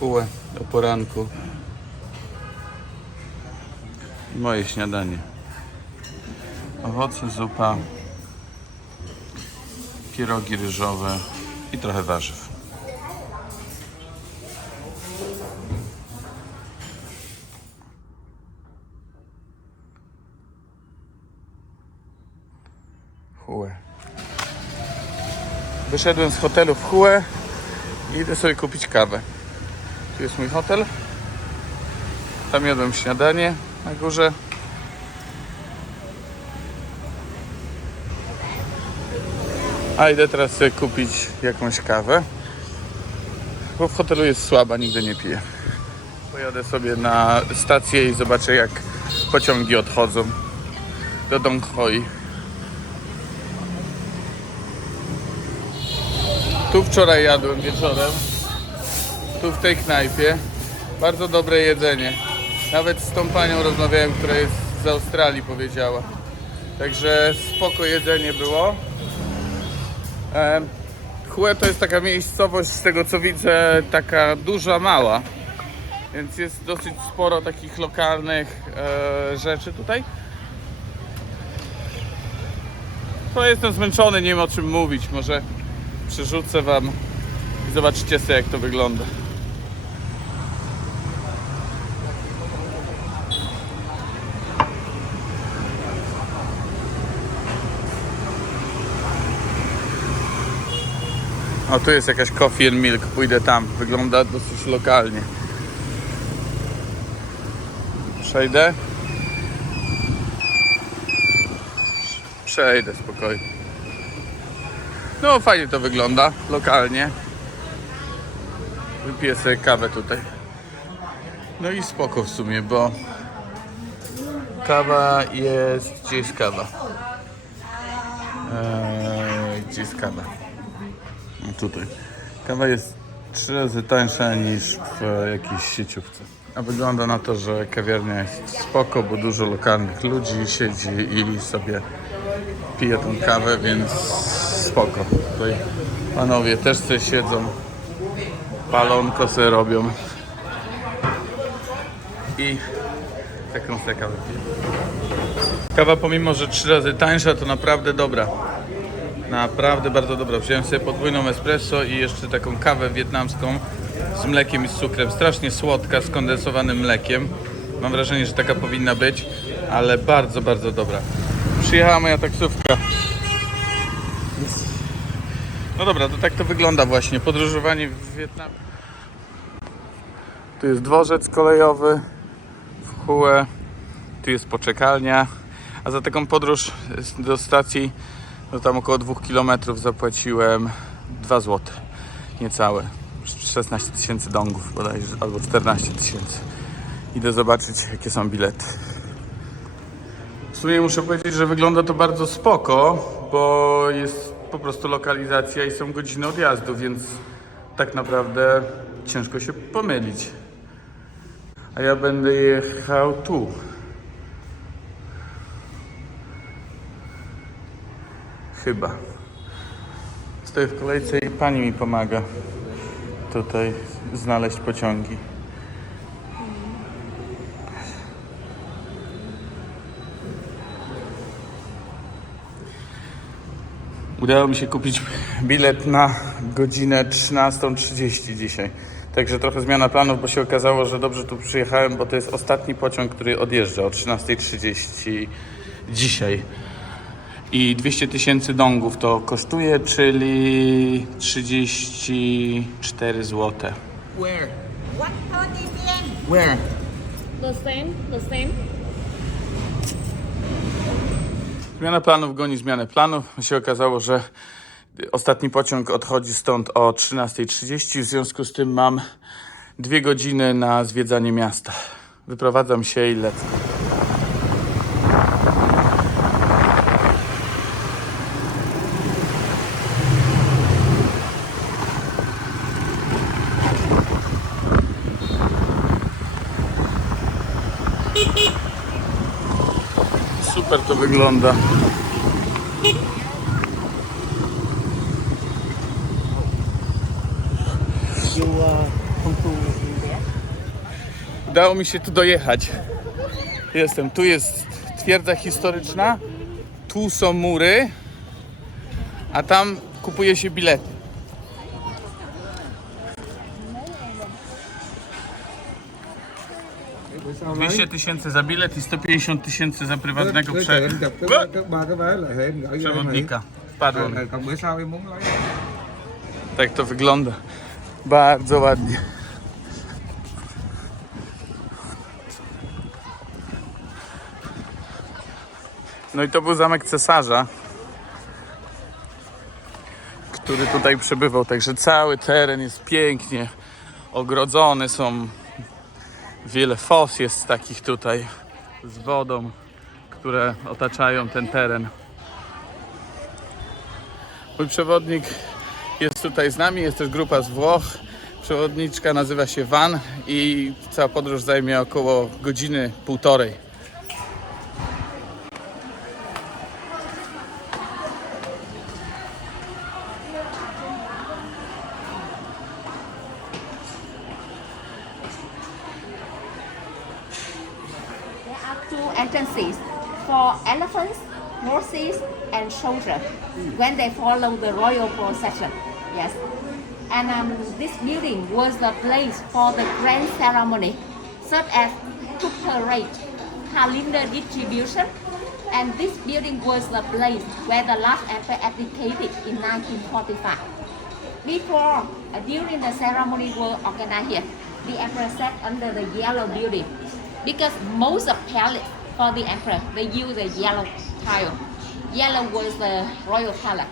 Hułę o poranku. Moje śniadanie. Owoce, zupa, pierogi ryżowe i trochę warzyw. Hułę. Wyszedłem z hotelu w Hułę i idę sobie kupić kawę. Tu jest mój hotel. Tam jadłem śniadanie na górze. A idę teraz sobie kupić jakąś kawę. Bo w hotelu jest słaba, nigdy nie piję. Pojadę sobie na stację i zobaczę jak pociągi odchodzą do Donghoi. Tu wczoraj jadłem wieczorem. Tu w tej knajpie. Bardzo dobre jedzenie. Nawet z tą panią rozmawiałem, która jest z Australii, powiedziała. Także spoko jedzenie było. Hue to jest taka miejscowość, z tego co widzę, taka duża, mała. Więc jest dosyć sporo takich lokalnych e, rzeczy tutaj. To jestem zmęczony, nie wiem o czym mówić. Może przerzucę wam i zobaczycie sobie jak to wygląda. O, tu jest jakaś coffee and milk, pójdę tam. Wygląda dosyć lokalnie. Przejdę. Przejdę spokojnie. No fajnie to wygląda, lokalnie. Wypiję sobie kawę tutaj. No i spoko w sumie, bo kawa jest... Gdzie jest kawa? Eee, gdzie jest kawa? No tutaj. Kawa jest trzy razy tańsza niż w jakiejś sieciówce. A wygląda na to, że kawiarnia jest spoko, bo dużo lokalnych ludzi siedzi i sobie pije tą kawę, więc spoko. Tutaj panowie też sobie siedzą, palonko sobie robią i taką sobie kawę piję. Kawa pomimo, że trzy razy tańsza, to naprawdę dobra. Naprawdę bardzo dobra. Wziąłem sobie podwójną espresso i jeszcze taką kawę wietnamską z mlekiem i z cukrem. Strasznie słodka, z kondensowanym mlekiem. Mam wrażenie, że taka powinna być, ale bardzo, bardzo dobra. Przyjechała moja taksówka. No dobra, to tak to wygląda właśnie. Podróżowanie w Wietnamie. Tu jest dworzec kolejowy w Hue. Tu jest poczekalnia. A za taką podróż do stacji no tam około 2 km zapłaciłem 2 zł. Niecałe. 16 tysięcy dongów bodajże, albo 14 tysięcy. Idę zobaczyć jakie są bilety. W sumie muszę powiedzieć, że wygląda to bardzo spoko, bo jest po prostu lokalizacja i są godziny odjazdu, więc tak naprawdę ciężko się pomylić. A ja będę jechał tu. Chyba. Stoję w kolejce i pani mi pomaga tutaj znaleźć pociągi. Udało mi się kupić bilet na godzinę 13.30 dzisiaj. Także trochę zmiana planów, bo się okazało, że dobrze tu przyjechałem, bo to jest ostatni pociąg, który odjeżdża o 13.30 dzisiaj. I 200 tysięcy dongów to kosztuje, czyli 34 zł. Where? What thirty bien? Where? The same, the same. Zmiana planów goni zmianę planów. Się okazało, że ostatni pociąg odchodzi stąd o 13.30. W związku z tym mam dwie godziny na zwiedzanie miasta. Wyprowadzam się i lecę. Super to wygląda. Udało mi się tu dojechać. Jestem. Tu jest twierdza historyczna. Tu są mury. A tam kupuje się bilety. Bữa sau 200 tysięcy za bilet i 150 tysięcy za prywatnego prze... chờ em chụp cái, cái ba cái vé lại thì em gửi cho em przewodnika. Wpadło Rồi, mi. rồi, còn bữa sau em muốn lấy Tak to wygląda. Bardzo ładnie. No i to był zamek cesarza, który tutaj przebywał. Także cały teren jest pięknie ogrodzony. Są wiele fos jest takich tutaj z wodą, które otaczają ten teren. Mój przewodnik jest tutaj z nami, jest też grupa z Włoch. Przewodniczka nazywa się Van i cała podróż zajmie około godziny, półtorej. When they follow the royal procession. Yes. And um, this building was the place for the grand ceremony, such as troop parade, calendar distribution, and this building was the place where the last emperor abdicated in 1945. Before, uh, during the ceremony were organized here, the emperor sat under the yellow building because most of palace for the emperor they use the yellow tile. Yellow was the royal color.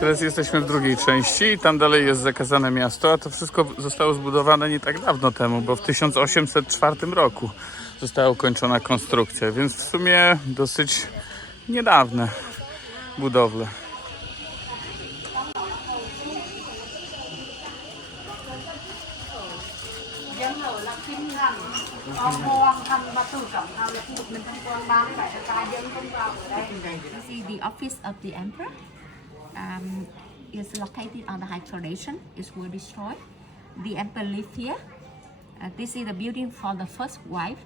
Teraz jesteśmy w drugiej części tam dalej jest zakazane miasto, a to wszystko zostało zbudowane nie tak dawno temu, bo w 1804 roku została ukończona konstrukcja, więc w sumie dosyć niedawne budowle. You see the office of the emperor. Um, is located on the high tradition. It was destroyed. The emperor lived here. Uh, this is the building for the first wife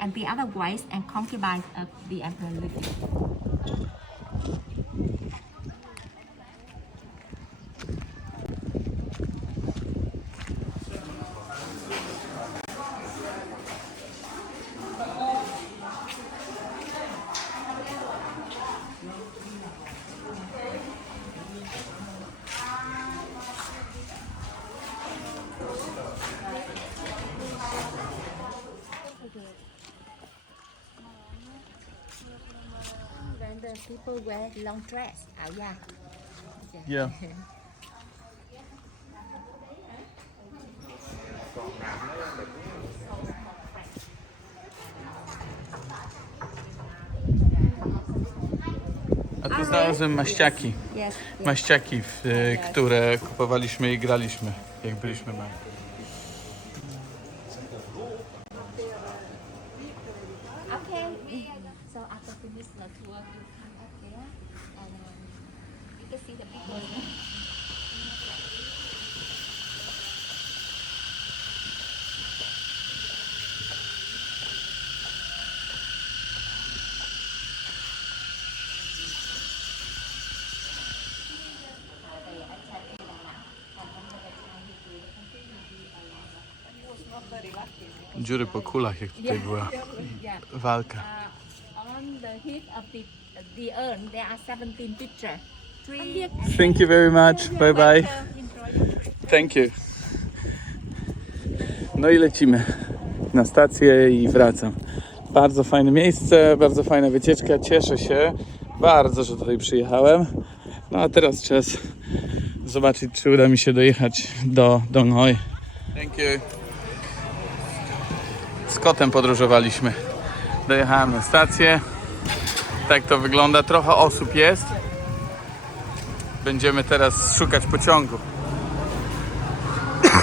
and the other wives and concubines of the emperor lived here the people wear long dress áo dài Yeah. A tu znalazłem maściaki. yes Maściaki, w, y, które kupowaliśmy i graliśmy, jak byliśmy mali. Okay. So after finish the tour, you come up here and um, you can see the big one. Dziury po kulach, jak tutaj była walka. On the head of the the urn, there are 17 pictures. Three. Thank you very much. Bye bye. Thank you. No i lecimy na stację i wracam. Bardzo fajne miejsce, bardzo fajna wycieczka. Cieszę się bardzo, że tutaj przyjechałem. No a teraz czas zobaczyć, czy uda mi się dojechać do Donghoi. Thank you z kotem podróżowaliśmy. Dojechałem na stację. Tak to wygląda. Trochę osób jest. Będziemy teraz szukać pociągu.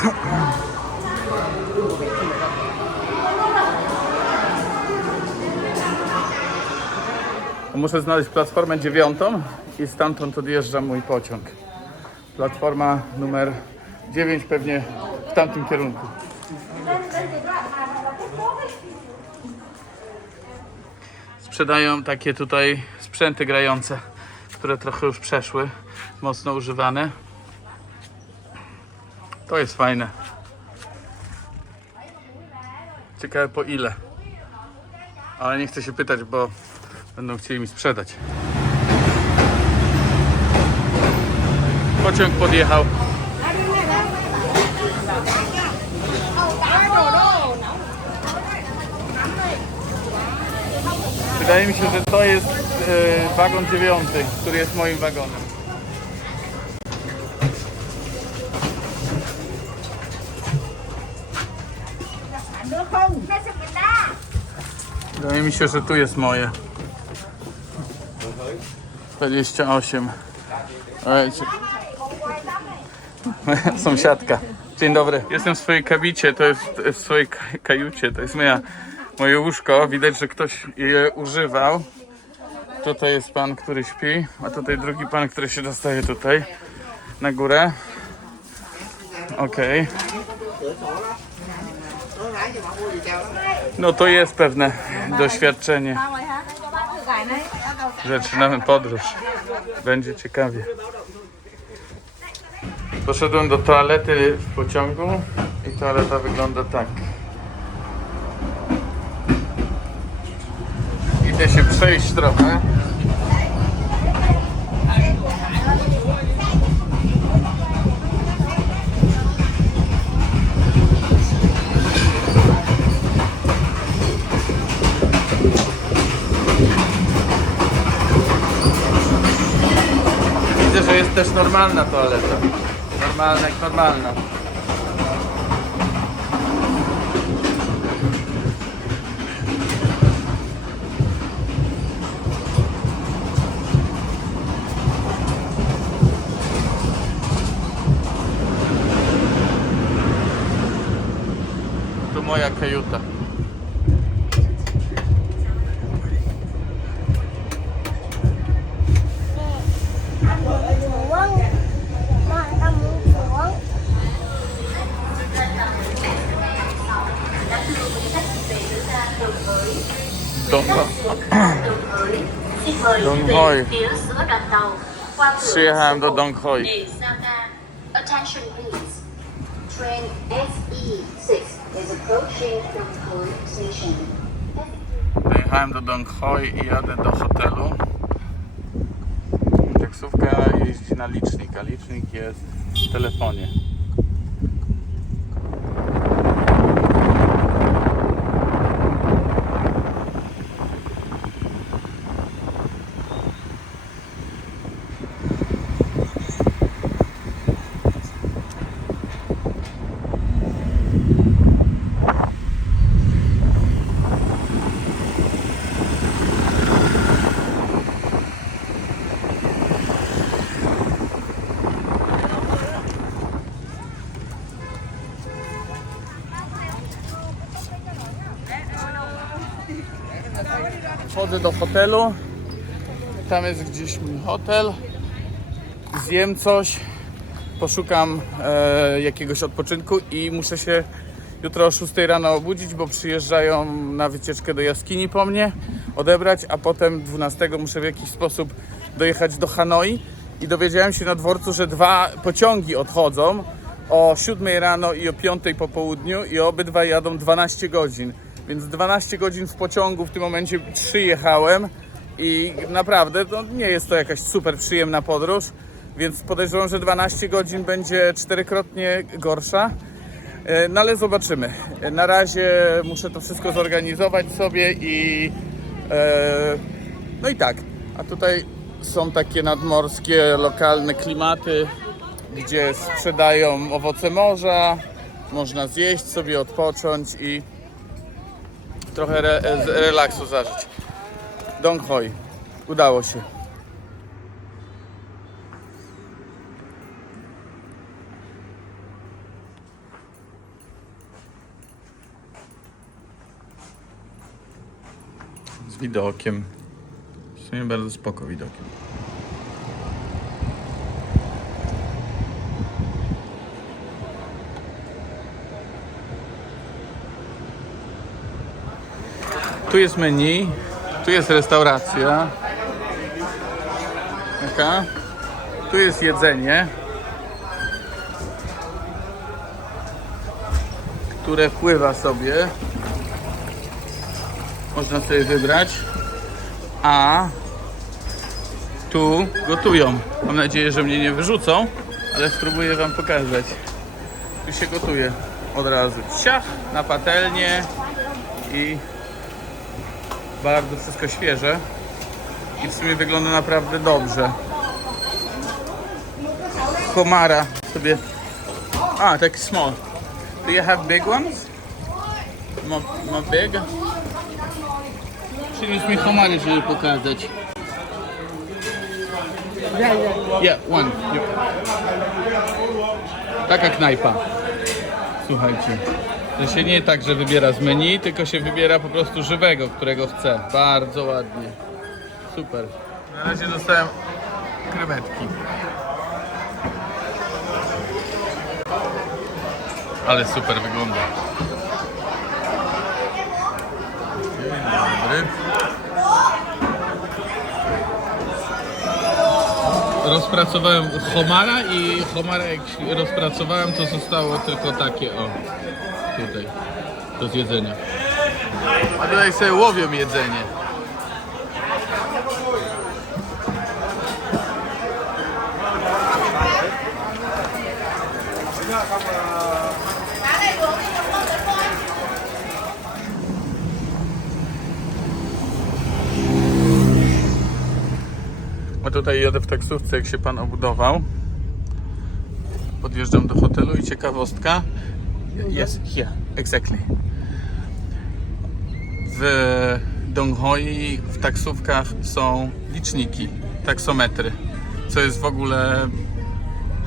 Muszę znaleźć platformę dziewiątą i stamtąd odjeżdża mój pociąg. Platforma numer 9 pewnie w tamtym kierunku. Sprzedają takie tutaj sprzęty grające, które trochę już przeszły, mocno używane. To jest fajne. Ciekawe po ile. Ale nie chcę się pytać, bo będą chcieli mi sprzedać. Pociąg podjechał. Wydaje mi się, że to jest e, wagon dziewiąty, który jest moim wagonem. Wydaje mi się, że tu jest moje. 28. Ojcie. Sąsiadka. Dzień dobry. Jestem w swojej kabicie, to jest w swojej ka- kajucie, to jest moja, moje łóżko. Widać, że ktoś je używał. Tutaj jest pan, który śpi, a tutaj drugi pan, który się dostaje tutaj na górę. Okej. No to jest pewne doświadczenie. Zaczynamy podróż. Będzie ciekawie. Poszedłem do toalety w pociągu i toaleta wygląda tak. Idę się przejść trochę. Widzę, że jest też normalna toaleta. Normalna jak normalna. Tàu qua cửa Przyjechałem do ra ga. Attention please. Train SE6 is approaching Donghoi station. Dojechałem do Donghoi i jadę do hotelu. Taksówka jeździ na licznik, a licznik jest w telefonie. Wchodzę do hotelu. Tam jest gdzieś mój hotel. Zjem coś. Poszukam e, jakiegoś odpoczynku i muszę się jutro o 6 rano obudzić, bo przyjeżdżają na wycieczkę do jaskini po mnie, odebrać, a potem 12 muszę w jakiś sposób dojechać do Hanoi. I dowiedziałem się na dworcu, że dwa pociągi odchodzą o 7 rano i o 5 po południu i obydwa jadą 12 godzin. Więc 12 godzin w pociągu, w tym momencie 3 jechałem i naprawdę to nie jest to jakaś super przyjemna podróż, więc podejrzewam, że 12 godzin będzie czterykrotnie gorsza. E, No ale zobaczymy. E, Na razie muszę to wszystko zorganizować sobie i e, no i tak. A tutaj są takie nadmorskie, lokalne klimaty, gdzie sprzedają owoce morza, można zjeść sobie, odpocząć i trochę re, relaksu zażyć. Dong Hoi. Udało się. Z widokiem. sumie bardzo spoko widokiem. Tu jest menu, tu jest restauracja. Taka. Tu jest jedzenie, które pływa sobie. Można sobie wybrać. A tu gotują. Mam nadzieję, że mnie nie wyrzucą, ale spróbuję Wam pokazać. Tu się gotuje od razu. Ciach na patelnię i bardzo wszystko świeże. I w sumie wygląda naprawdę dobrze. Komara sobie. A, taki small. Do you have big ones? More, more big? Przyniósł mi homary, żeby pokazać. Yeah, one. Yep. Taka knajpa. Słuchajcie. To się nie tak, że wybiera z menu, tylko się wybiera po prostu żywego, którego chce. Bardzo ładnie. Super. Na razie dostałem krewetki. Ale super wygląda. Dzień dobry. Rozpracowałem homara i homara jak rozpracowałem to zostało tylko takie o tutaj do zjedzenia. A tutaj sobie łowią jedzenie. A tutaj jadę w taksówce, jak się pan obudował. Podjeżdżam do hotelu i ciekawostka. Yes, here, exactly. W Donghoi w taksówkach są liczniki, taksometry, co jest w ogóle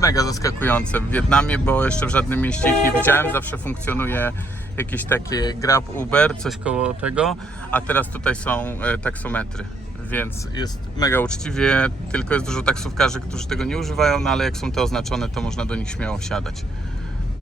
mega zaskakujące. W Wietnamie, bo jeszcze w żadnym mieście ich nie widziałem, zawsze funkcjonuje jakieś takie Grab, Uber, coś koło tego, a teraz tutaj są e, taksometry. Więc jest mega uczciwie, tylko jest dużo taksówkarzy, którzy tego nie używają, no ale jak są te oznaczone, to można do nich śmiało wsiadać.